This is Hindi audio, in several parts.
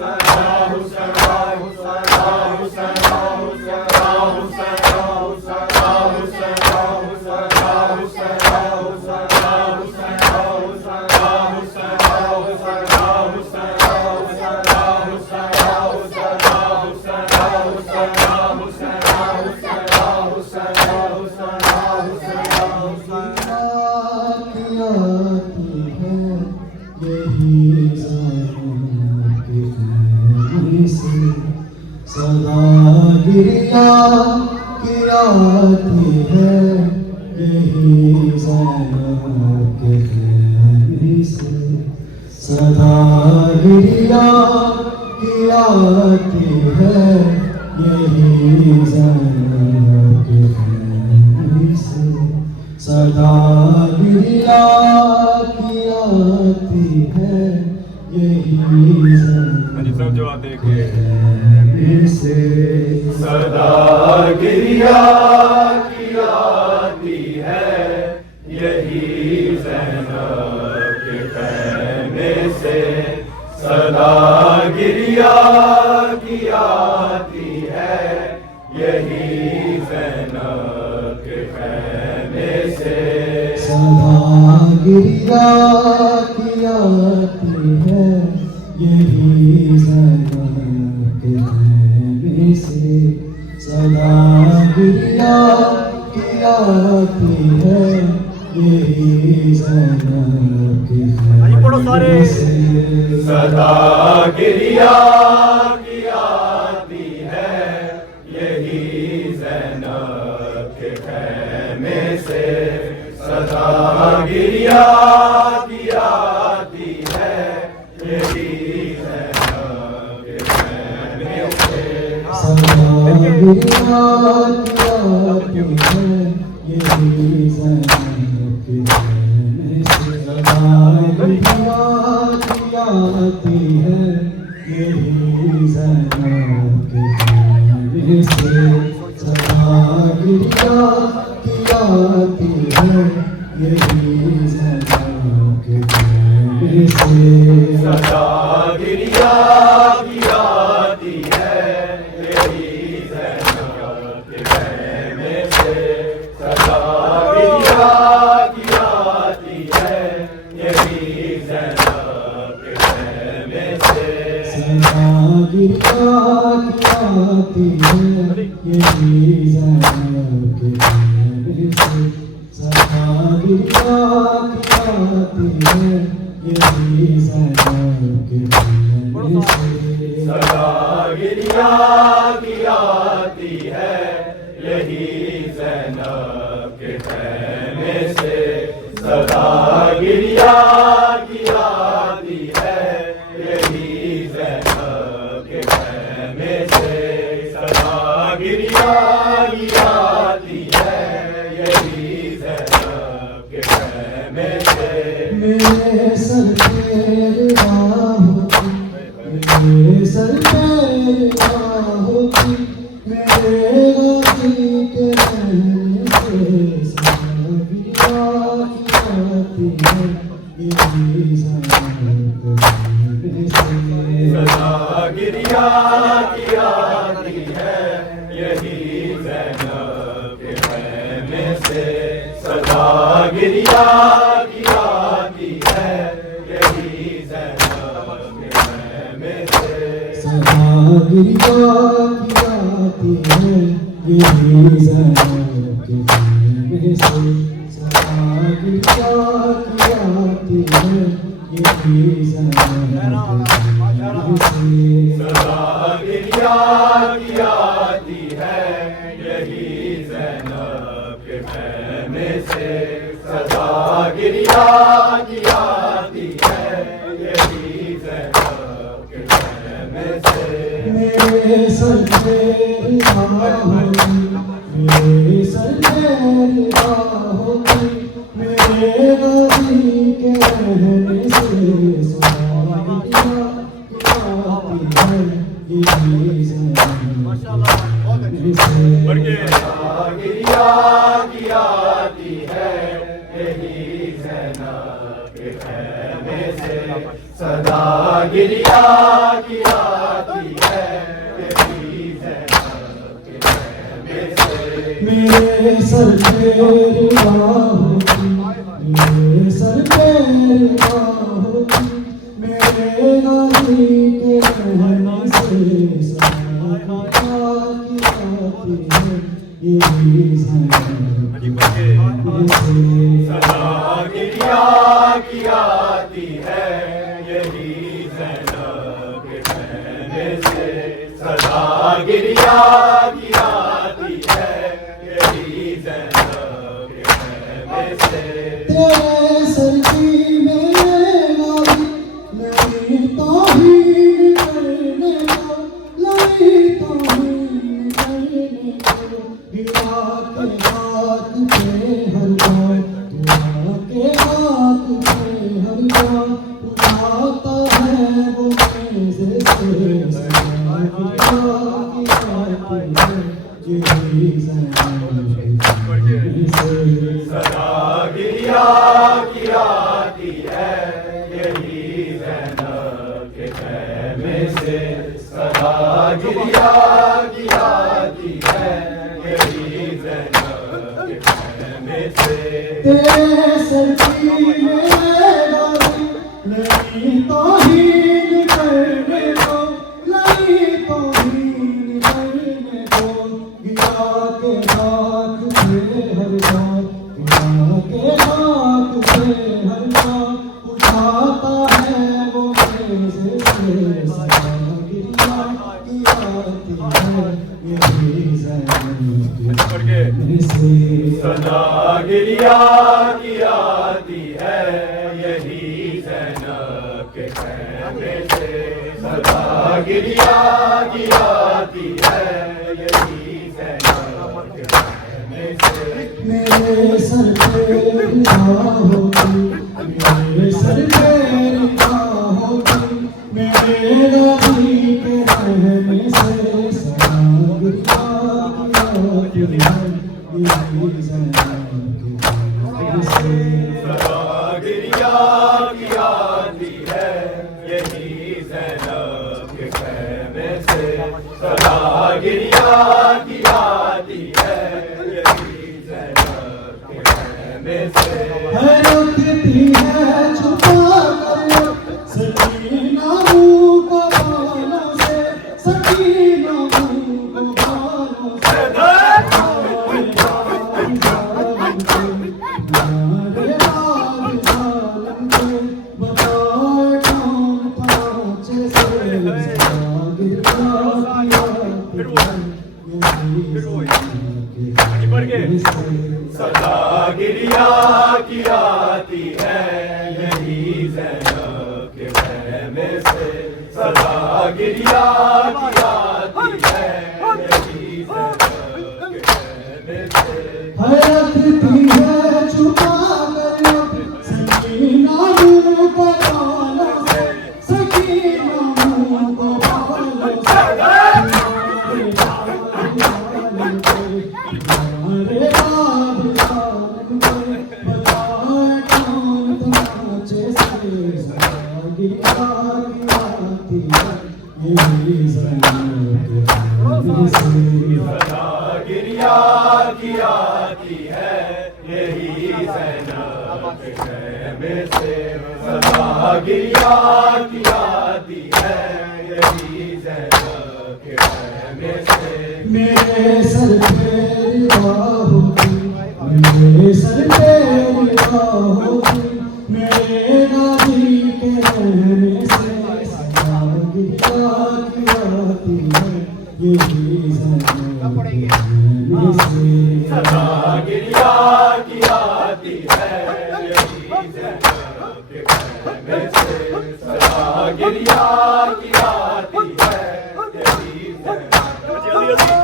सदा गिरिया की आती है यही ज़ैनब के कहने से। सदा गिरिया की आती है यही ज़ैनब के कहने से। सदा गिरिया की आती है यही ज़ैनब के से। सदा गिरिया की आती है यही ज़ैनब के कहने से। सदा गिरिया की आती है यही ज़ैनब के कहने से। सदा गिरिया की आती है यही ज़ैनब के कहने से। सदा गिरिया की आती है यही ज़ैनब के कहने से। सदा गिरिया की आती है यही ज़ैनब के कहने से। सदा गिरिया की आती है यही ज़ैनब के कहने से। सदा गिरिया की आती है यही ज़ैनब के कहने से। सदा गिरिया की आती है यही ज़ैनब के कहने से। सदा गिरिया की आती है यही ज़ैनब के कहने से। सदा गिरिया की आती है यही ज़ैनब के कहने से। सदा गिरिया की आती है यही ज़ैनब के कहने से। सदा गिरिया की आती है यही ज़ैनब के कहने से। सदा गिरिया की आती है यही ज़ैनब के कहने से। सदा गिरिया की आती है यही ज़ैनब के कहने से। सदा गिरिया की आती है यही ज़ैनब के कहने से। सदा गिरिया की आती है यही ज़ैनब के कहने से। मेरे सर पे होती, मेरे सर पे होती, मेरे गाजी के कहने से। सदा गिरिया की आती है यही ज़ैनब के कहने से। सदा गिरिया की आती है यही ज़ैनब के कहने से। सदा गिरिया की आती है यही ज़ैनब के कहने से। सदा गिरिया की आती है यही ज़ैनब के कहने से। सदा गिरिया की आती है यही ज़ैनब के कहने से। सदा गिरिया की आती है यही ज़ैनब के कहने से। सदा गिरिया की आती है यही ज़ैनब के कहने से। मेरे सर पे होती, मेरे सर पे होती, मेरे गाजी के कहने से। सदा गिरिया की आती है यही ज़ैनब के कहने से। सदा गिरिया की आती है यही ज़ैनब के कहने से। सदा गिरिया गिरिया की आती है यही ज़ैनब के कहने से। मेरे सर पे बाहों की, मेरे सर पे बाहों की, मेरे गाजी के कहने से सदा की आती है यही ज़ैनब के कहने से। सदा गिरिया की आती है यही ज़ैनब के कहने से। सदा गिरिया की आती है यही ज़ैनब के कहने से। तेरे सर की मेरे गाजी नहीं तौहीन करने को, नहीं तौहीन करने को। गिरा के हाथ पे हर बार, गिरा के हाथ पे हर बार, उठाता है वो मेरे से सदा गिरिया की आती है यही ज़ैनब के कहने से। सदा गिरिया की आती है यही ज़ैनब के कहने से। सदा गिरिया की आती है यही ज़ैनब के कहने से। तेरे सर की मेरे गाजी नहीं तौहीन करने को, नहीं तौहीन करने को। गिरा के हाथ पे हर बार, गिरा के हाथ पे हर बार, उठाता है वो मेरे से सदा गिरिया की आती है यही ज़ैनब के कहने से। सदा गिरिया की आती है यही ज़ैनब के कहने से। सदा गिरिया की आती है यही ज़ैनब के कहने से। मेरे सर पे बाहों की, मेरे सर पे बाहों की, मेरे गाजी के कहने से सदा गिरिया की आती है यही ज़ैनब के कहने से। सदा गिरिया की आती है यही ज़ैनब के कहने से। सदा गिरिया की आती है यही ज़ैनब के कहने से। है रखती है छुपा कर सकीना मुँह को बालों से, सकीना मुँह को बालों से। सदा गिरिया की आती है यही ज़ैनब के कहने से। सदा गिरिया की आती है यही ज़ैनब के कहने से। रखती है छुपा कर सकीना मुँह को बालों से, सकीना मुँह को बालों से। सदा गिरिया की आती है यही ज़ैनब के कहने से। सदा गिरिया की आती है यही ज़ैनब के कहने से। मेरे सर पे बाहों की, मेरे सर पे बाहों की, मेरे गाजी के कहने से सदा गिरिया की आती है यही ज़ैनब के कहने से। सदा गिरिया की आती है यही ज़ैनब के कहने से। सदा गिरिया की आती है यही ज़ैनब के कहने से।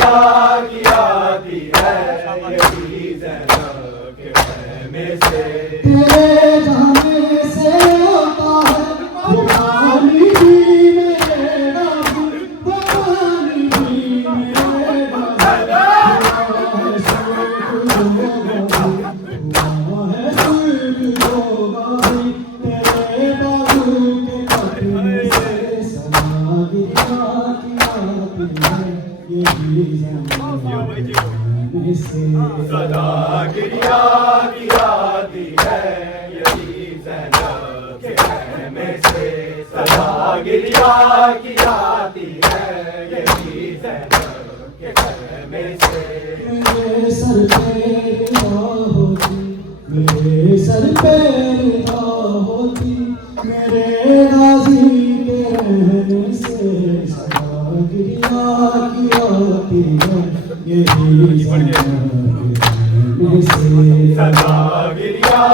गिरिया की आती है यही ज़ैनब के ख़ैमे से। तेरे जाने से होता है वो पानी भी मेरे गाज़ी, वो पानी भी मेरे सदा गिरिया की आती है यही ज़ैनब के ख़ैमे से। सदा गिरिया की आती है यही ज़ैनब के ख़ैमे से। मेरे सर पे निगाह होती, मेरे सर पे निगाह होती, मेरे गाज़ी के रहने से सदा गिरिया की आती है यही ज़ैनब के ख़ैमे से। सदा गिरिया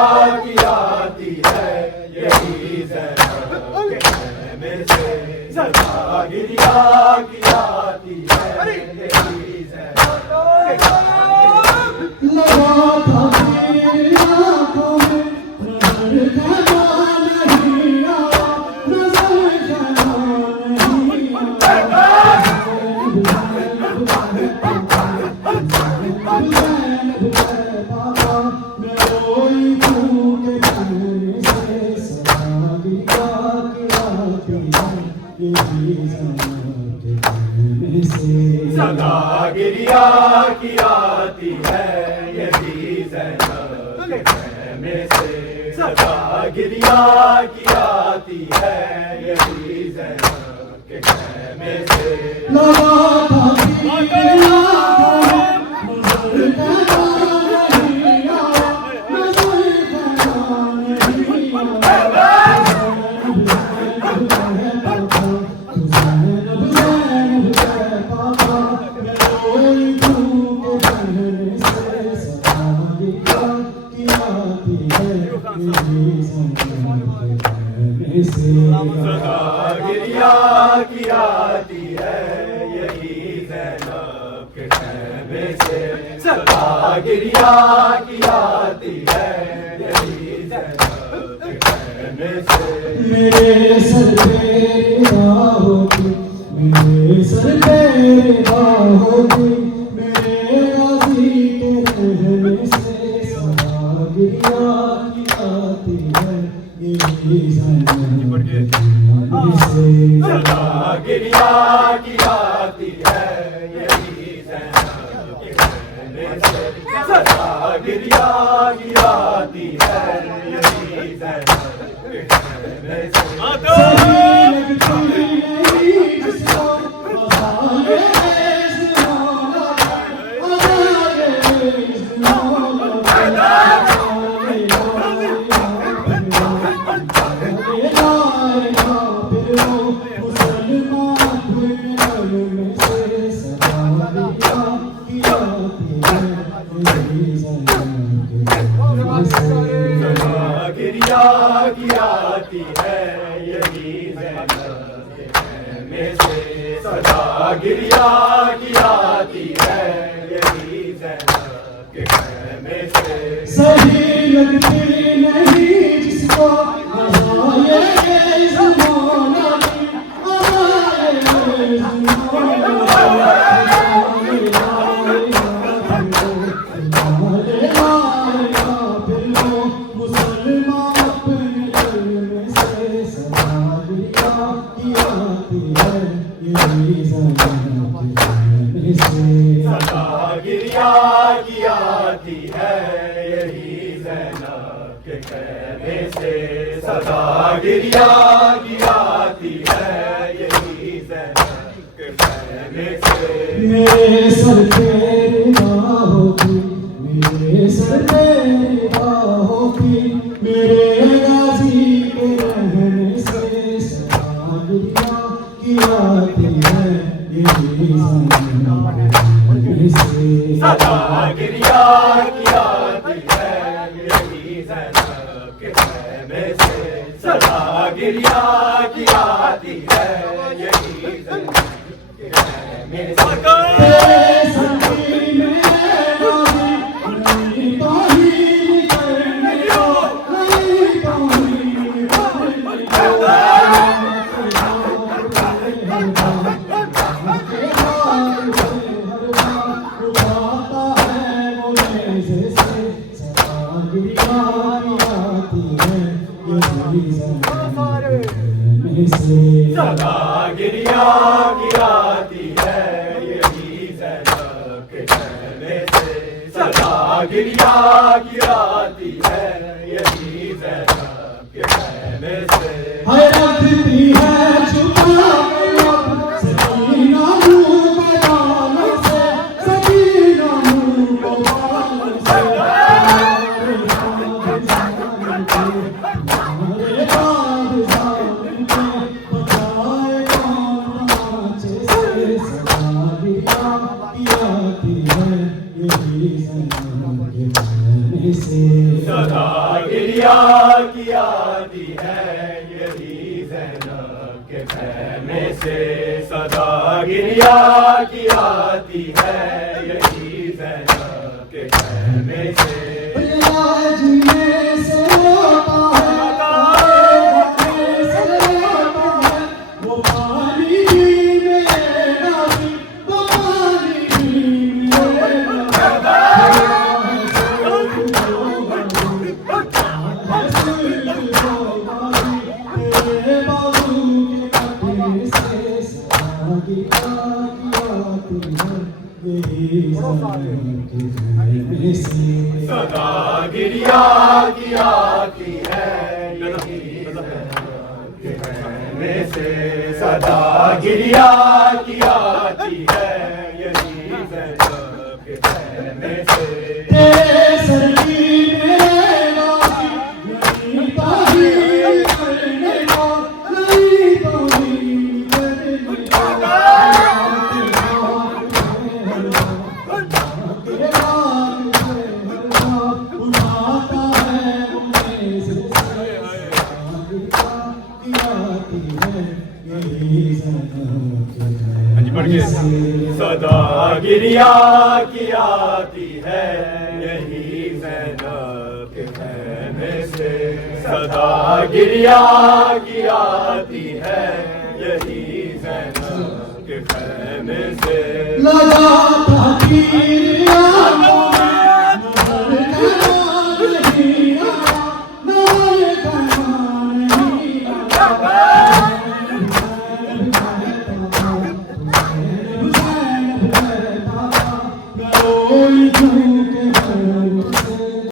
की आती है यही ज़ैनब के ख़ैमे से। सदा गिरिया की आती है यही ज़ैनब के ख़ैमे से। लगा था मेरी आँखों में नज़र का नहीं आया, नज़र का नहीं आया। पापा मैं रोई तू के कहने से, सदा गिरिया की आती है यही ज़ैनब के ख़ैमे से। सदा गिरिया की आती है यही ज़ैनब के ख़ैमे से। सदा गिरिया की आती है यही ज़ैनब के ख़ैमे से। लगा था मेरी आँखों में नज़र का नहीं आया, नज़र का नहीं आया। ज़ैनब है पापा, मैं रोई तू के कहने से, सदा गिरिया की आती है यही ज़ैनब के ख़ैमे से। सदा गिरिया की आती है यही ज़ैनब के ख़ैमे से। सदा गिरिया की आती है यही ज़ैनब के ख़ैमे से। मेरे सर पे निगाह होती, मेरे सर पे निगाह होती, मेरे गाज़ी के रहने से सदा गिरिया की आती है यही ज़ैनब के ख़ैमे से। सदा गिरिया की आती है यही ज़ैनब के ख़ैमे से। सदा गिरिया की आती है यही ज़ैनब के ख़ैमे से। सही लगती नहीं जिसको अज़ाए इज़ मौला की, अज़ाए इज़ मौला सदा गिरिया की आती है यही ज़ैनब के ख़ैमे से। सदा गिरिया की आती है यही ज़ैनब के ख़ैमे से। सही लगती नहीं जिसको अज़ाए इज़ मौला की, अज़ाए इज़ मौला मुसलमान अपने कलमे से, सदा गिरिया की आती है यही ज़ैनब के ख़ैमे से। सदा गिरिया की आती है यही ज़ैनब के ख़ैमे से। सदा गिरिया की आती है यही ज़ैनब के ख़ैमे से। मेरे सर पे निगाह होती, मेरे सर पे निगाह होती, मेरे गाज़ी के रहने से सदा गिरिया की आती है यही ज़ैनब के ख़ैमे से। सदा गिरिया की आती है यही ज़ैनब के ख़ैमे से। सदा गिरिया की आती है यही ज़ैनब के ख़ैमे सदा गिरिया गिराती है यही ज़ैनब के कहने से सदा गिरिया गिराती है यही ज़ैनब के कहने से रखती है छुपा सकीना मुँह बदाम से सकीना मुँह बदाम से सदा गिरिया की आती है यही ज़ैनब के कहने से सदा गिरिया की आती है यही ज़ैनब के कहने से सदा गिरिया की आती है यही ज़ैनब के कहने से सदा गिरिया की आती है यही ज़ैनब के कहने से सदा गिरिया की आती है यही ज़ैनब के कहने से सदा गिरिया की आती है यही ज़ैनब के कहने से लगा था